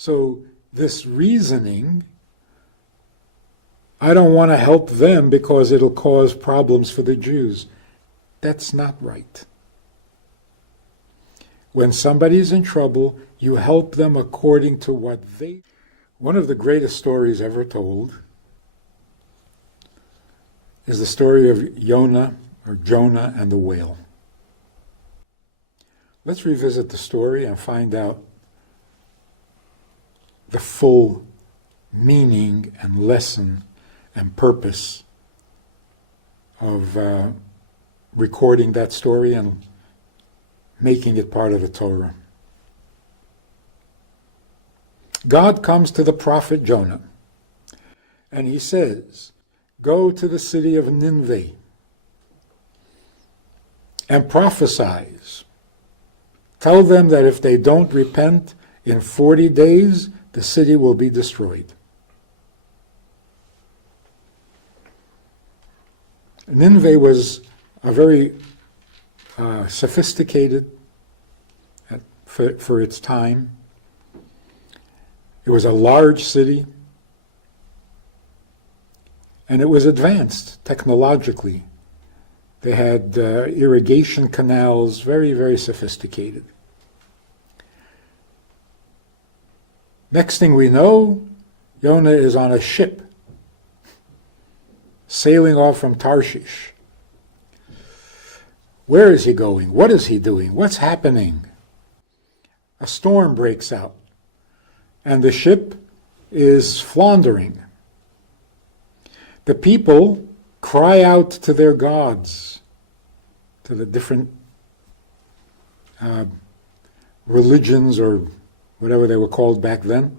So this reasoning, I don't want to help them because it'll cause problems for the Jews. That's not right. When somebody's in trouble, you help them according to what they... One of the greatest stories ever told is the story of Jonah and the whale. Let's revisit the story and find out the full meaning and lesson and purpose of recording that story and making it part of the Torah. God comes to the prophet Jonah, and he says, go to the city of Nineveh and prophesize. Tell them that if they don't repent in 40 days, the city will be destroyed. Nineveh was a very sophisticated for its time. It was a large city, and it was advanced technologically. They had irrigation canals, very, very sophisticated. Next thing we know, Jonah is on a ship sailing off from Tarshish. Where is he going? What is he doing? What's happening? A storm breaks out, and the ship is floundering. The people cry out to their gods, to the different religions or whatever they were called back then.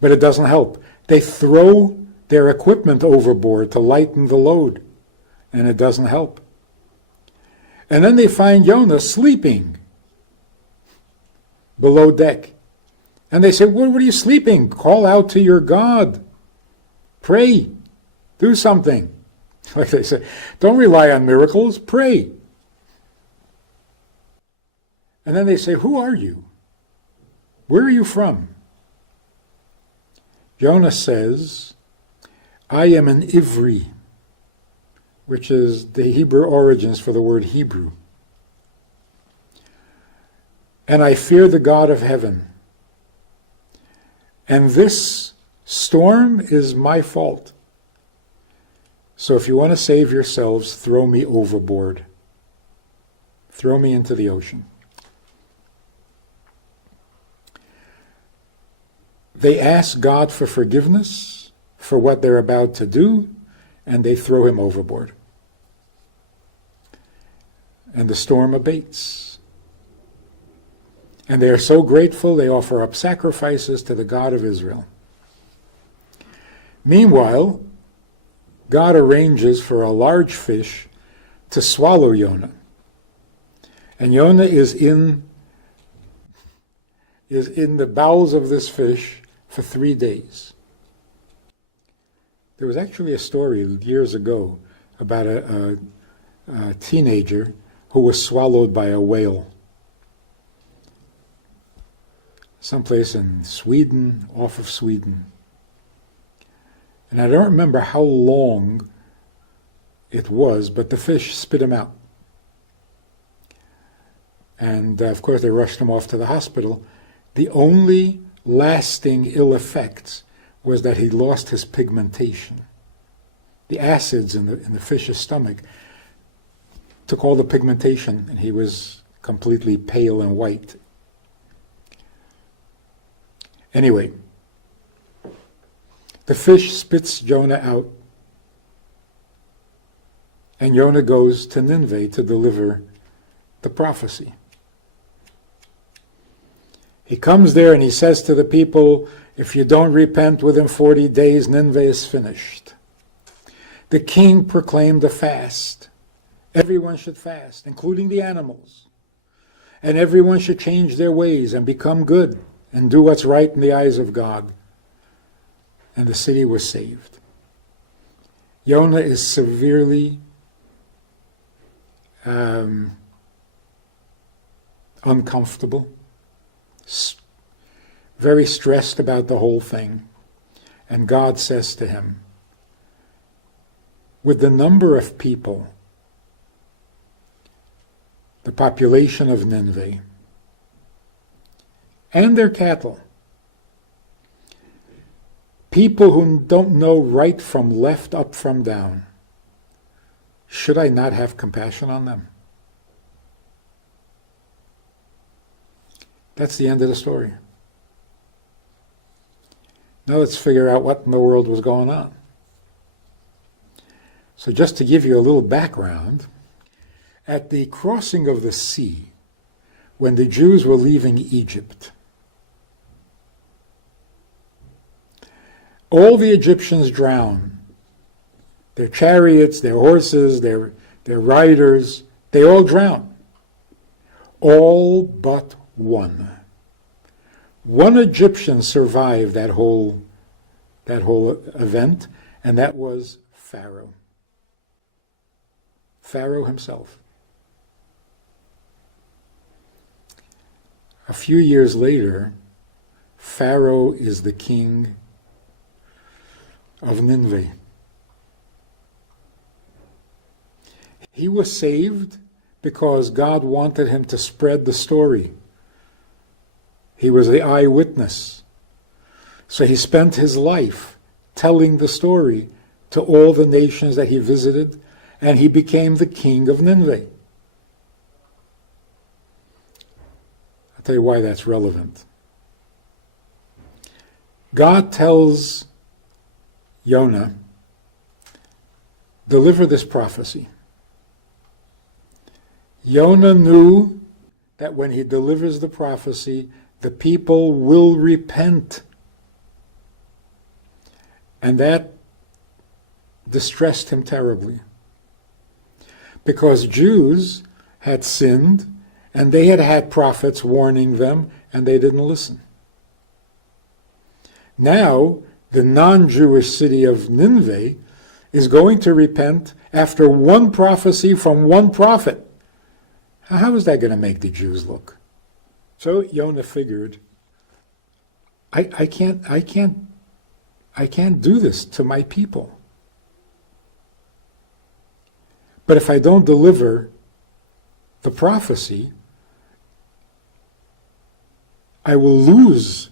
But it doesn't help. They throw their equipment overboard to lighten the load, and it doesn't help. And then they find Jonah sleeping below deck. And they say, what are you sleeping? Call out to your God. Pray. Do something. Like they say, don't rely on miracles, pray. And then they say, who are you? Where are you from? Jonah says, I am an Ivri, which is the Hebrew origins for the word Hebrew. And I fear the God of heaven. And this storm is my fault. So if you want to save yourselves, throw me overboard. Throw me into the ocean. They ask God for forgiveness for what they're about to do, and they throw him overboard. And the storm abates. And they are so grateful they offer up sacrifices to the God of Israel. Meanwhile, God arranges for a large fish to swallow Jonah. And Jonah is in the bowels of this fish for 3 days. There was actually a story years ago about a teenager who was swallowed by a whale. Someplace in Sweden, off of Sweden. And I don't remember how long it was, but the fish spit him out. And of course they rushed him off to the hospital. The only lasting ill effects was that he lost his pigmentation. The acids in the fish's stomach took all the pigmentation, and he was completely pale and white. Anyway, the fish spits Jonah out, and Jonah goes to Nineveh to deliver the prophecy. He comes there and he says to the people, if you don't repent within 40 days, Nineveh is finished. The king proclaimed a fast. Everyone should fast, including the animals. And everyone should change their ways and become good and do what's right in the eyes of God. And the city was saved. Jonah is severely uncomfortable, very stressed about the whole thing. And God says to him, with the number of people, the population of Nineveh, and their cattle, people who don't know right from left, up from down, should I not have compassion on them? That's the end of the story. Now let's figure out what in the world was going on. So just to give you a little background, at the crossing of the sea, when the Jews were leaving Egypt, all the Egyptians drowned. Their chariots, their horses, their riders, they all drowned. All but one. One Egyptian survived that whole event, and that was Pharaoh. Pharaoh himself. A few years later, Pharaoh is the king of Nineveh. He was saved because God wanted him to spread the story. He was the eyewitness. So he spent his life telling the story to all the nations that he visited, and he became the king of Nineveh. I'll tell you why that's relevant. God tells Jonah, deliver this prophecy. Jonah knew that when he delivers the prophecy, the people will repent. And that distressed him terribly. Because Jews had sinned, and they had had prophets warning them, and they didn't listen. Now, the non-Jewish city of Nineveh is going to repent after one prophecy from one prophet. How is that going to make the Jews look? So Jonah figured, I can't do this to my people. But if I don't deliver the prophecy, I will lose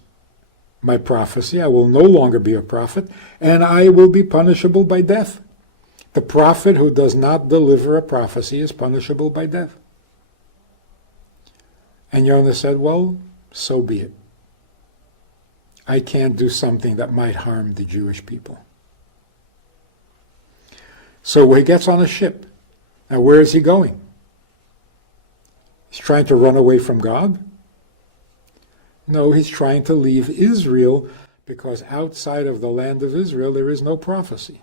my prophecy. I will no longer be a prophet, and I will be punishable by death. The prophet who does not deliver a prophecy is punishable by death. And Jonah said, well, so be it. I can't do something that might harm the Jewish people. So he gets on a ship. Now where is he going? He's trying to run away from God? No, he's trying to leave Israel, because outside of the land of Israel there is no prophecy.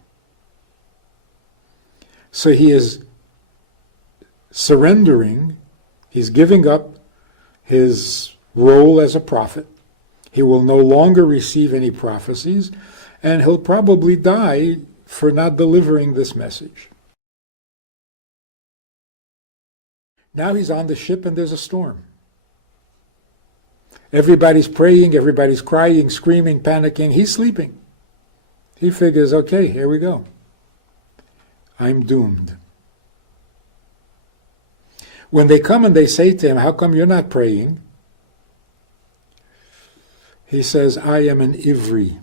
So he is surrendering, he's giving up his role as a prophet. He will no longer receive any prophecies, and he'll probably die for not delivering this message. Now he's on the ship and there's a storm. Everybody's praying, everybody's crying, screaming, panicking. He's sleeping. He figures, okay, here we go. I'm doomed. When they come and they say to him, how come you're not praying? He says, I am an Ivri.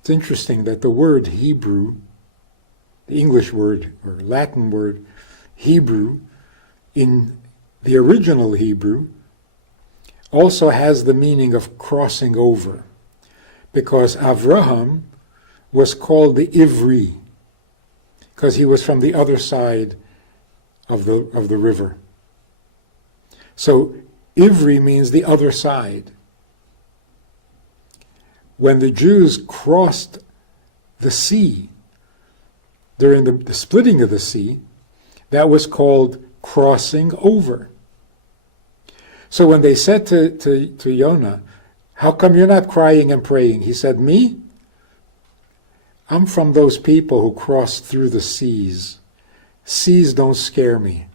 It's interesting that the word Hebrew, the English word or Latin word Hebrew, in the original Hebrew, also has the meaning of crossing over, because Avraham was called the Ivri, because he was from the other side of the river. So Ivri means the other side. When the Jews crossed the sea during the splitting of the sea, that was called crossing over. So when they said to Jonah, how come you're not crying and praying? He said, me? I'm from those people who crossed through the seas. Seas don't scare me.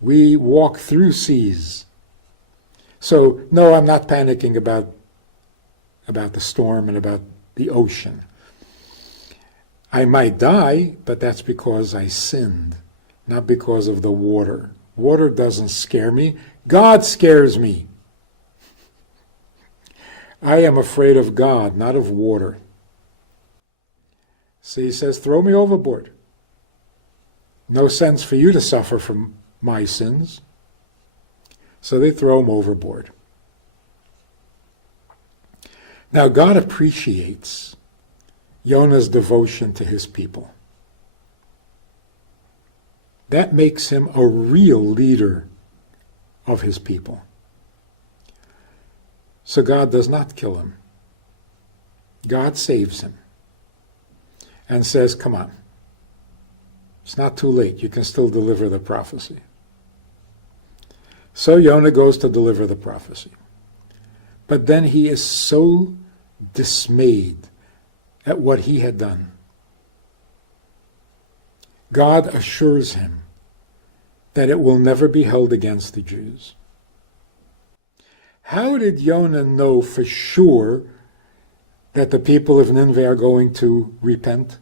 We walk through seas. So, no, I'm not panicking about the storm and about the ocean. I might die, but that's because I sinned, not because of the water. Water doesn't scare me. God scares me. I am afraid of God, not of water. So he says, throw me overboard. No sense for you to suffer from my sins. So they throw him overboard. Now God appreciates Jonah's devotion to his people. That makes him a real leader of his people. So God does not kill him. God saves him and says, come on, it's not too late. You can still deliver the prophecy. So Jonah goes to deliver the prophecy. But then he is so dismayed at what he had done. God assures him that it will never be held against the Jews. How did Jonah know for sure that the people of Nineveh are going to repent?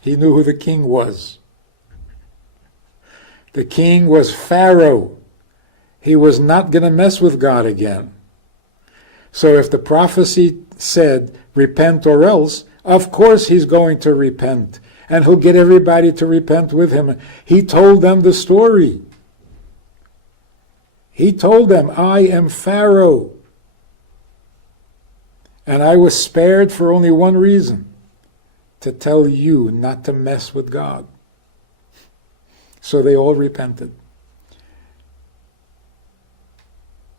He knew who the king was. The king was Pharaoh. He was not going to mess with God again. So if the prophecy said, repent or else, of course he's going to repent. And he'll get everybody to repent with him. He told them the story. He told them, I am Pharaoh. And I was spared for only one reason, to tell you not to mess with God. So they all repented.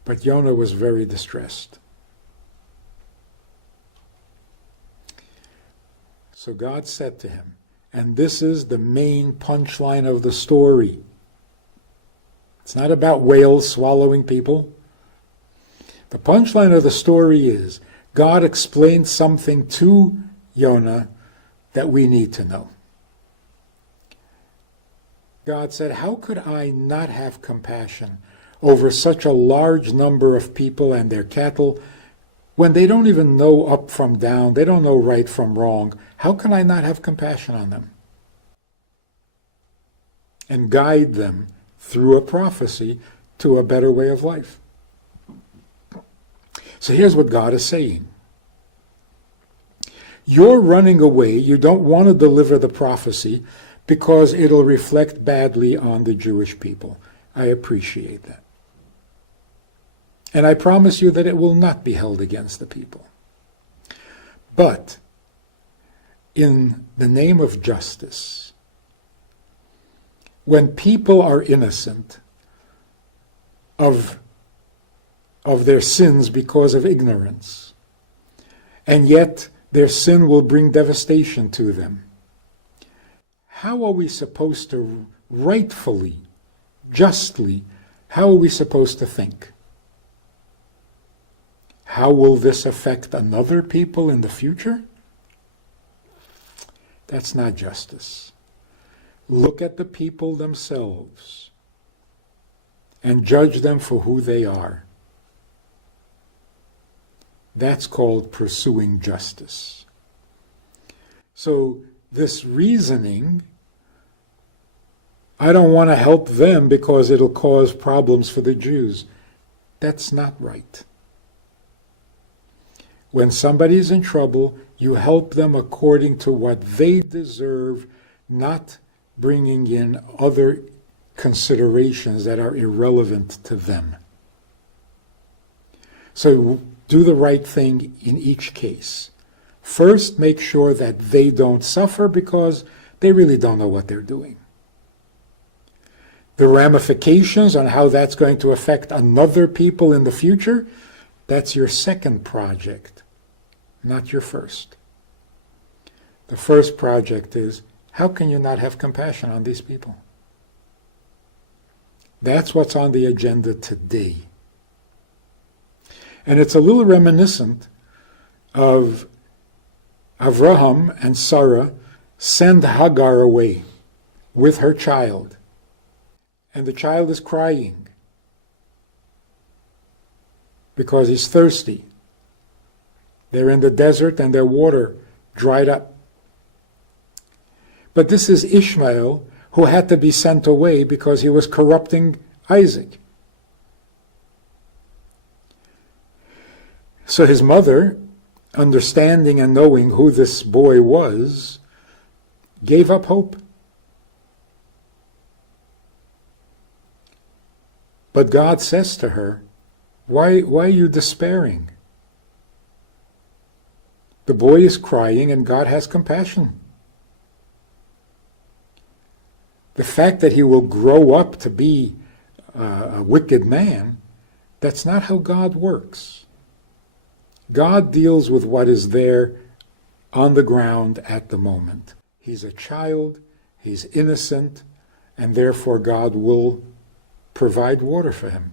But Jonah was very distressed. So God said to him, and this is the main punchline of the story. It's not about whales swallowing people. The punchline of the story is, God explained something to Jonah that we need to know. God said, how could I not have compassion over such a large number of people and their cattle when they don't even know up from down, they don't know right from wrong? How can I not have compassion on them? And guide them through a prophecy to a better way of life. So here's what God is saying. You're running away, you don't want to deliver the prophecy because it'll reflect badly on the Jewish people. I appreciate that. And I promise you that it will not be held against the people. But in the name of justice, when people are innocent of their sins because of ignorance, and yet their sin will bring devastation to them, how are we supposed to rightfully, justly, how are we supposed to think? How will this affect another people in the future? That's not justice. Look at the people themselves and judge them for who they are. That's called pursuing justice. So this reasoning, I don't want to help them because it'll cause problems for the Jews, that's not right. When somebody's in trouble, you help them according to what they deserve, not bringing in other considerations that are irrelevant to them. So do the right thing in each case. First, make sure that they don't suffer because they really don't know what they're doing. The ramifications on how that's going to affect another people in the future, that's your second project, not your first. The first project is, how can you not have compassion on these people? That's what's on the agenda today. And it's a little reminiscent of Avraham and Sarah send Hagar away with her child. And the child is crying. because he's thirsty. They're in the desert and their water dried up. But this is Ishmael, who had to be sent away because he was corrupting Isaac. So his mother, understanding and knowing who this boy was, gave up hope. But God says to her, why are you despairing? The boy is crying and God has compassion. The fact that he will grow up to be a wicked man, that's not how God works. God deals with what is there on the ground at the moment. He's a child, he's innocent, and therefore God will provide water for him.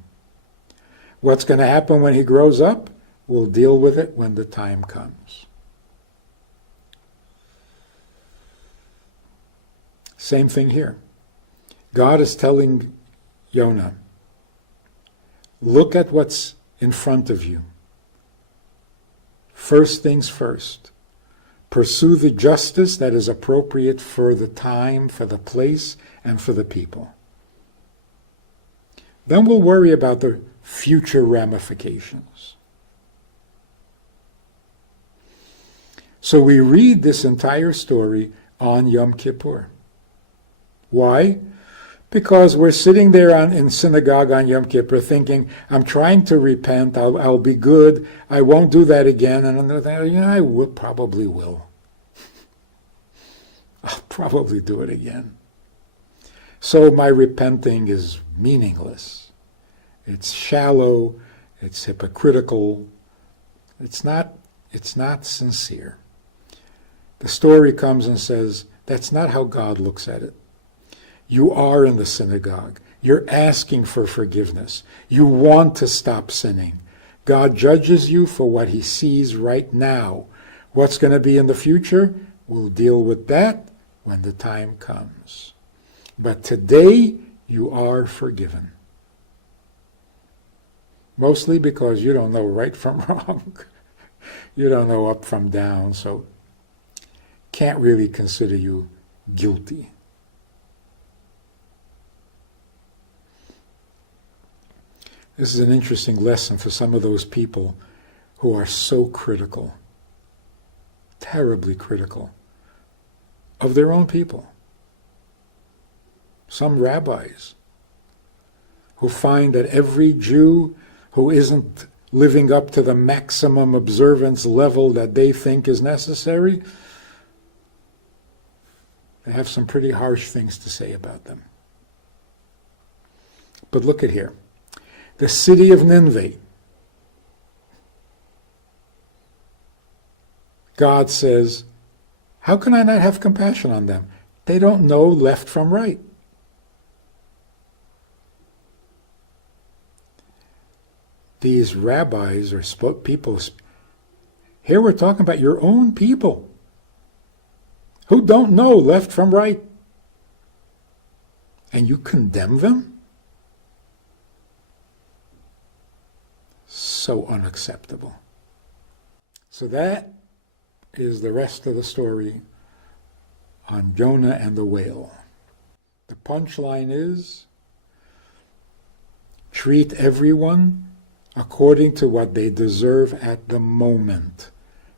What's going to happen when he grows up? We'll deal with it when the time comes. Same thing here. God is telling Jonah, look at what's in front of you. First things first. Pursue the justice that is appropriate for the time, for the place, and for the people. Then we'll worry about the future ramifications. So we read this entire story on Yom Kippur. Why? Because we're sitting there in synagogue on Yom Kippur thinking, I'm trying to repent, I'll be good, I won't do that again. And another, I probably will. I'll probably do it again. So my repenting is meaningless. It's shallow, it's hypocritical, it's not sincere. The story comes and says, that's not how God looks at it. You are in the synagogue. You're asking for forgiveness. You want to stop sinning. God judges you for what he sees right now. What's going to be in the future? We'll deal with that when the time comes. But today, you are forgiven. Mostly because you don't know right from wrong. You don't know up from down, so can't really consider you guilty. This is an interesting lesson for some of those people who are so critical, terribly critical, of their own people. Some rabbis who find that every Jew who isn't living up to the maximum observance level that they think is necessary, they have some pretty harsh things to say about them. But look at here. The city of Nineveh. God says, how can I not have compassion on them? They don't know left from right. These rabbis or people, here we're talking about your own people who don't know left from right. And you condemn them? So unacceptable. So that is the rest of the story on Jonah and the whale. The punchline is, treat everyone according to what they deserve at the moment.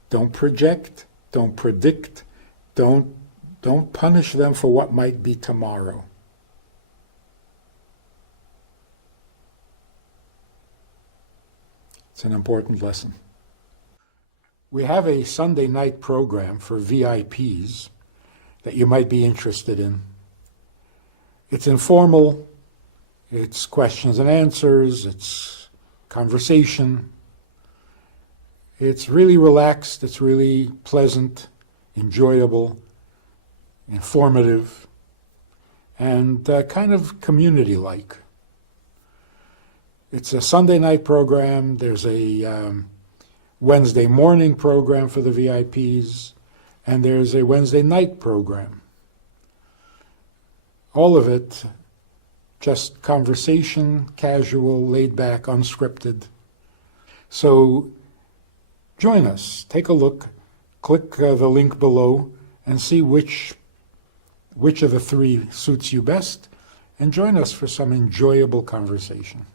Don't project, don't predict, don't punish them for what might be tomorrow. It's an important lesson. We have a Sunday night program for VIPs that you might be interested in. It's informal, it's questions and answers, it's conversation. It's really relaxed, it's really pleasant, enjoyable, informative, and kind of community-like. It's a Sunday night program. There's a Wednesday morning program for the VIPs, and there's a Wednesday night program. All of it just conversation, casual, laid back, unscripted. So join us. Take a look. Click the link below and see which of the three suits you best, and join us for some enjoyable conversation.